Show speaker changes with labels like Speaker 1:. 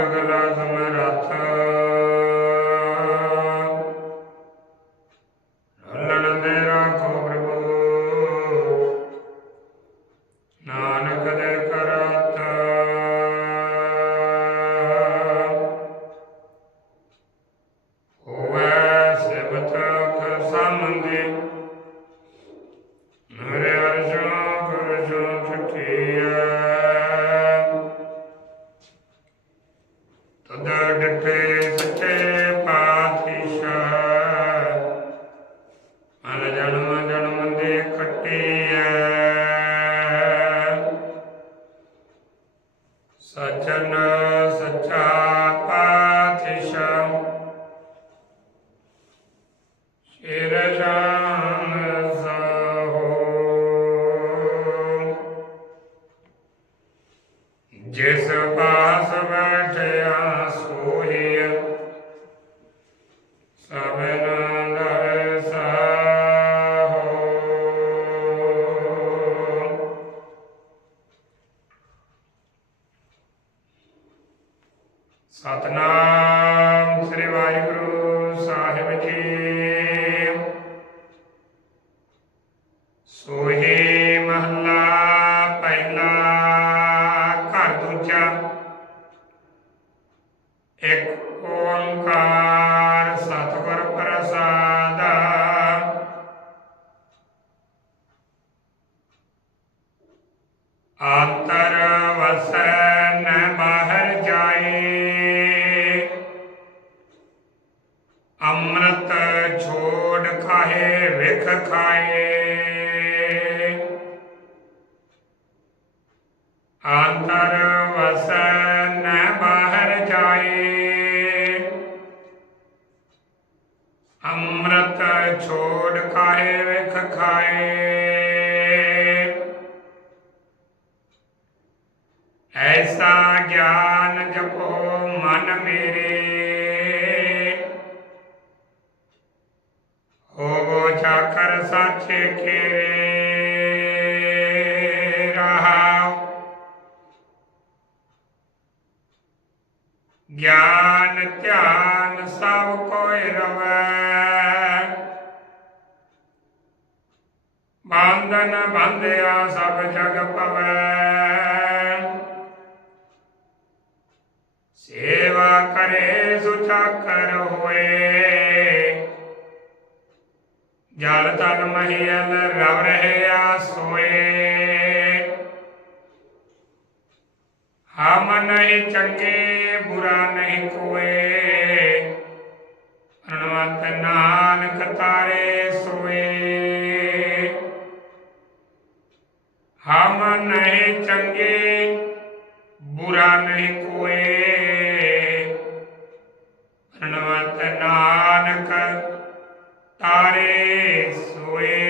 Speaker 1: ਅਗਲਾ ਸਮਰੱਥ ਹਲਣ ਦੇ ਰਾਖੋ ਪ੍ਰਭੂ। ਨਾਨਕ ਦੇ ਕਰਤ ਹੋਵੇ ਸਿਵਤ ਕਰ ਸੰਬੰਧੀ ਸਚਨ ਸੱਚਾ ਪਾਤਸ਼ਾਹ ਸ਼ੇਰ ਜਾਨ ਸਾਹੋ ਜਿਸ ਪਾਸ ਬੈਠਿਆ ਸੋਈ ਸਭਨ ਸਤਨਾਮ ਸ੍ਰੀ ਵਾਹਿਗੁਰੂ ਸਾਹਿਬ ਜੀ। ਸੋਹੇ ਮਹੱਲਾ ਪਹਿਲਾ ਘਰ ਦੂਜਾ। ਇੱਕ ਓੰਕਾਰ ਸਤਿਗੁਰ ਪ੍ਰਸਾਦ। ਆਂਤਰ ਬਾਹਰ ਅੰਮ੍ਰਿਤ ਛੋੜ ਖਾਏ, ਵਿਖ ਖਾਏ। ਐਸਾ ਗਿਆਨ ਜਪੋ ਮਨ ਮੇਰੇ। ਹੋਵੋ ਚਾਕਰ ਸਾਚੇ ਖੇਰੇ। ਗਿਆਨ ਧਿਆਨ ਸਭ ਕੋਇ ਰਵੈ। ਬੰਧਨ ਬੰਧਿਆ ਸਭ ਜਗ ਪਵੈ। ਸੇਵਾ ਕਰੇ ਸੁਚਾਕਰ ਹੋਏ। ਜਲ ਤਨ ਮਹੀਲ ਰਵ ਰਹਿਆ ਸੋਏ। ਹਮ ਨਹੀਂ ਚੰਗੇ, ਬੁਰਾ ਨਹੀਂ ਕੋਏ। ਅਨਵੰਤ ਨਾਨਕ ਤਾਰੇ ਸੋਏ। ਹਮ ਨਹੀਂ ਚੰਗੇ, ਬੁਰਾ ਨਹੀਂ ਕੋਏ। ਅਨਵੰਤ ਨਾਨਕ ਤਾਰੇ ਸੋਏ।